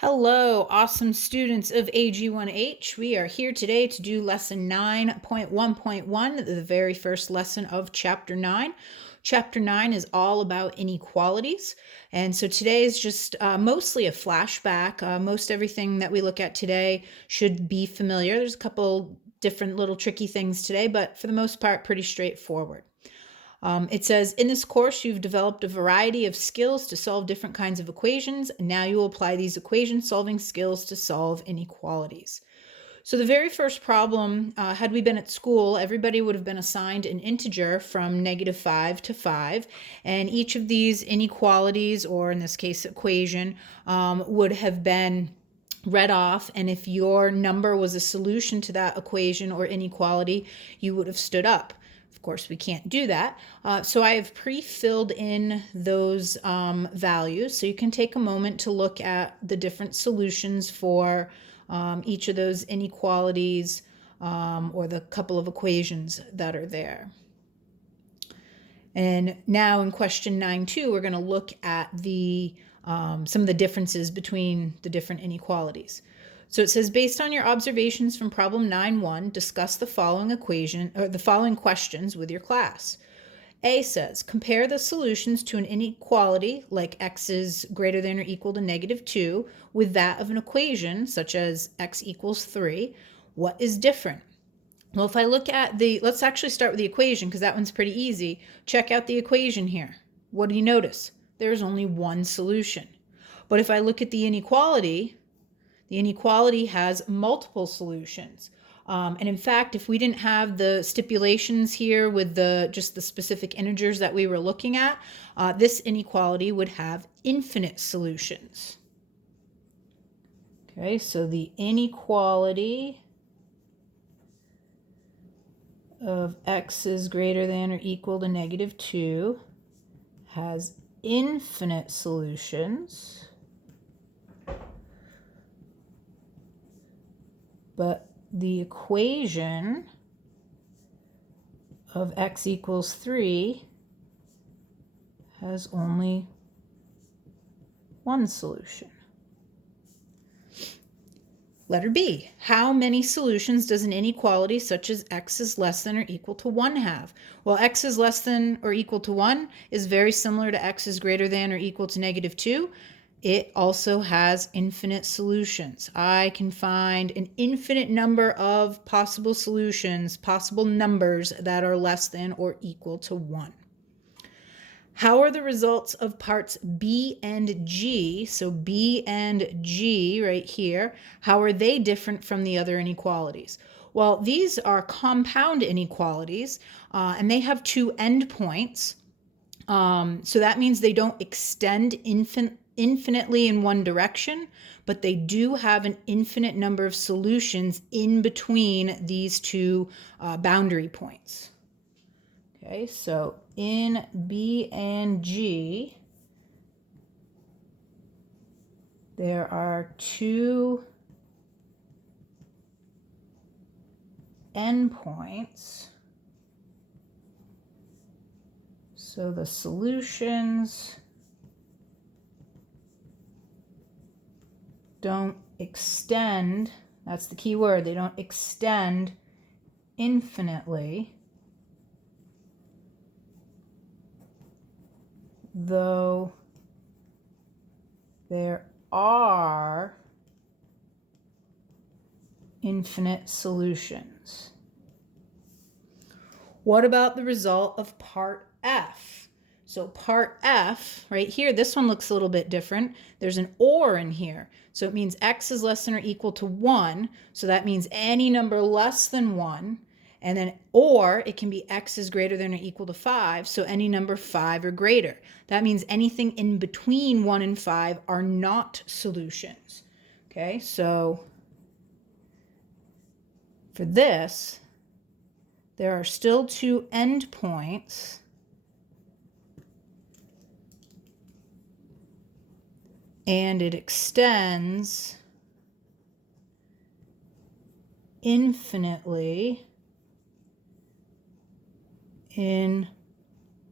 Hello, awesome students of AG1H. We are here today to do lesson 9.1.1, the very first lesson of chapter 9. Chapter 9 is all about inequalities. And so today is just mostly a flashback. Most everything that we look at today should be familiar. There's a couple different little tricky things today, but for the most part, pretty straightforward. It says, in this course, you've developed a variety of skills to solve different kinds of equations. And now you will apply these equation solving skills to solve inequalities. So the very first problem, had we been at school, everybody would have been assigned an integer from -5 to 5. And each of these inequalities, or in this case, equation, would have been read off. And if your number was a solution to that equation or inequality, you would have stood up. Of course, we can't do that. So I have pre-filled in those values. So you can take a moment to look at the different solutions for each of those inequalities or the couple of equations that are there. And now in question 9.2, we're going to look at some of the differences between the different inequalities. So it says, based on your observations from problem 9.1, discuss the following equation or the following questions with your class. A says, compare the solutions to an inequality like x is greater than or equal to -2 with that of an equation such as x equals 3. What is different? Well, if I look at let's actually start with the equation because that one's pretty easy. Check out the equation here. What do you notice? There's only one solution. But if I look at the inequality has multiple solutions. And in fact, if we didn't have the stipulations here with just the specific integers that we were looking at, this inequality would have infinite solutions. Okay, so the inequality of x is greater than or equal to -2 has infinite solutions, but the equation of x equals 3 has only one solution. Letter B, how many solutions does an inequality such as x is less than or equal to 1 have? Well, x is less than or equal to 1 is very similar to x is greater than or equal to -2. It also has infinite solutions. I can find an infinite number of possible solutions, possible numbers that are less than or equal to 1. How are the results of parts B and G, so B and G right here, how are they different from the other inequalities? Well, these are compound inequalities, and they have two endpoints. So that means they don't extend infinitely in one direction, but they do have an infinite number of solutions in between these two boundary points. Okay, so in B and G, there are two endpoints. So the solutions don't extend, that's the key word, they don't extend infinitely, though there are infinite solutions. What about the result of part F? So part F, right here, this one looks a little bit different. There's an or in here. So it means x is less than or equal to 1. So that means any number less than 1. And then or it can be x is greater than or equal to 5. So any number 5 or greater. That means anything in between 1 and 5 are not solutions. Okay, so for this, there are still two endpoints and it extends infinitely in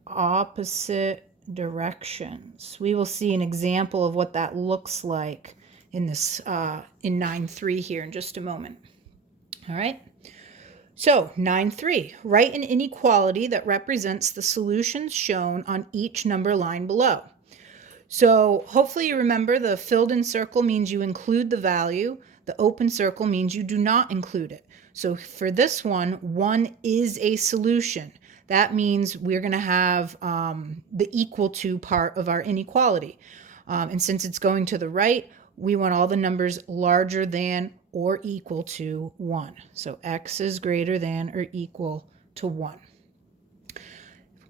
opposite directions. We will see an example of what that looks like in this in 9.3 here in just a moment. All right. So 9.3, write an inequality that represents the solutions shown on each number line below. So hopefully you remember the filled in circle means you include the value. The open circle means you do not include it. So for this one, 1 is a solution. That means we're going to have the equal to part of our inequality. And since it's going to the right, we want all the numbers larger than or equal to 1. So x is greater than or equal to 1.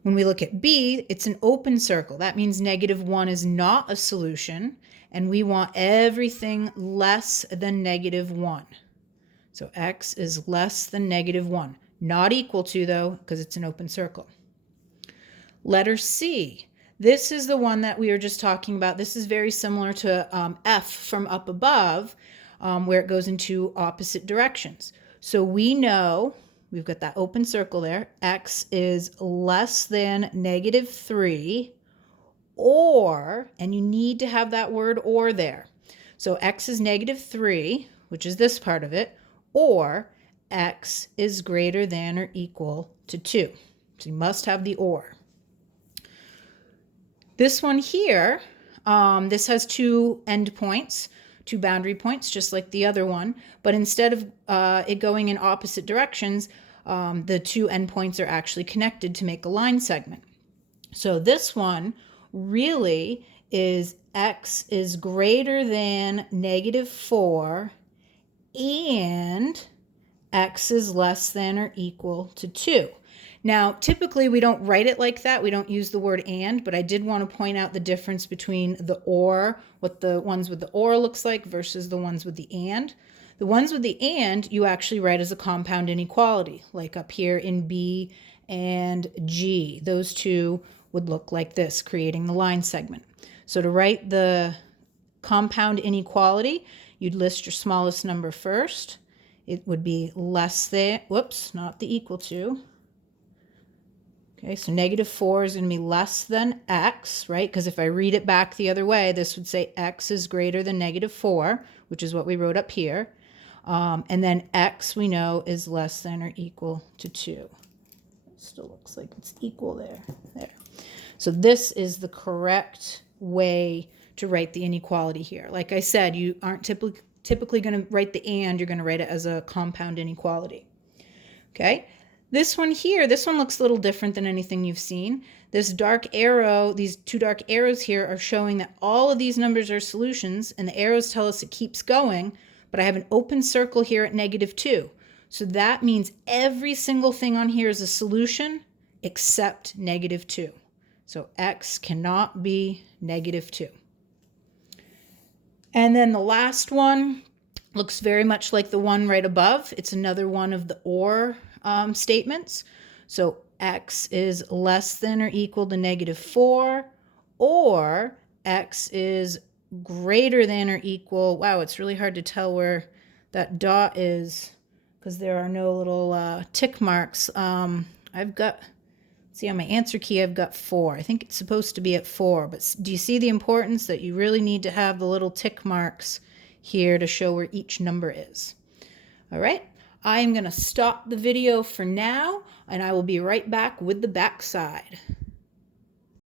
When we look at B, it's an open circle. That means -1 is not a solution, and we want everything less than -1. So x is less than -1. Not equal to, though, because it's an open circle. Letter C. This is the one that we were just talking about. This is very similar to F from up above, where it goes into opposite directions. So we know, we've got that open circle there, x is less than -3, or, and you need to have that word or there. So x is -3, which is this part of it, or x is greater than or equal to 2. So you must have the or. This one here, this has 2 endpoints, 2 boundary points, just like the other one. But instead of it going in opposite directions, the 2 endpoints are actually connected to make a line segment. So this one really is x is greater than -4 and x is less than or equal to 2. Now, typically we don't write it like that. We don't use the word and, but I did want to point out the difference between the or, what the ones with the or looks like versus the ones with the and. The ones with the and you actually write as a compound inequality, like up here in B and G. Those two would look like this, creating the line segment. So to write the compound inequality, you'd list your smallest number first. It would be less than, whoops, not the equal to. Okay, so -4 is going to be less than x, right? Because if I read it back the other way, this would say x is greater than -4, which is what we wrote up here. And then x, we know, is less than or equal to 2. It still looks like it's equal there. There. So this is the correct way to write the inequality here. Like I said, you aren't typically going to write the and, you're going to write it as a compound inequality. Okay? This one here, this one looks a little different than anything you've seen. This dark arrow, these 2 dark arrows here are showing that all of these numbers are solutions, and the arrows tell us it keeps going, but I have an open circle here at -2. So that means every single thing on here is a solution except -2. So x cannot be -2. And then the last one looks very much like the one right above. It's another one of the or statements. So x is less than or equal to -4, or x is greater than or equal. Wow, it's really hard to tell where that dot is because there are no little tick marks. I've got, see on my answer key, I've got 4. I think it's supposed to be at 4, but do you see the importance that you really need to have the little tick marks here to show where each number is? All right. I am going to stop the video for now, and I will be right back with the back side.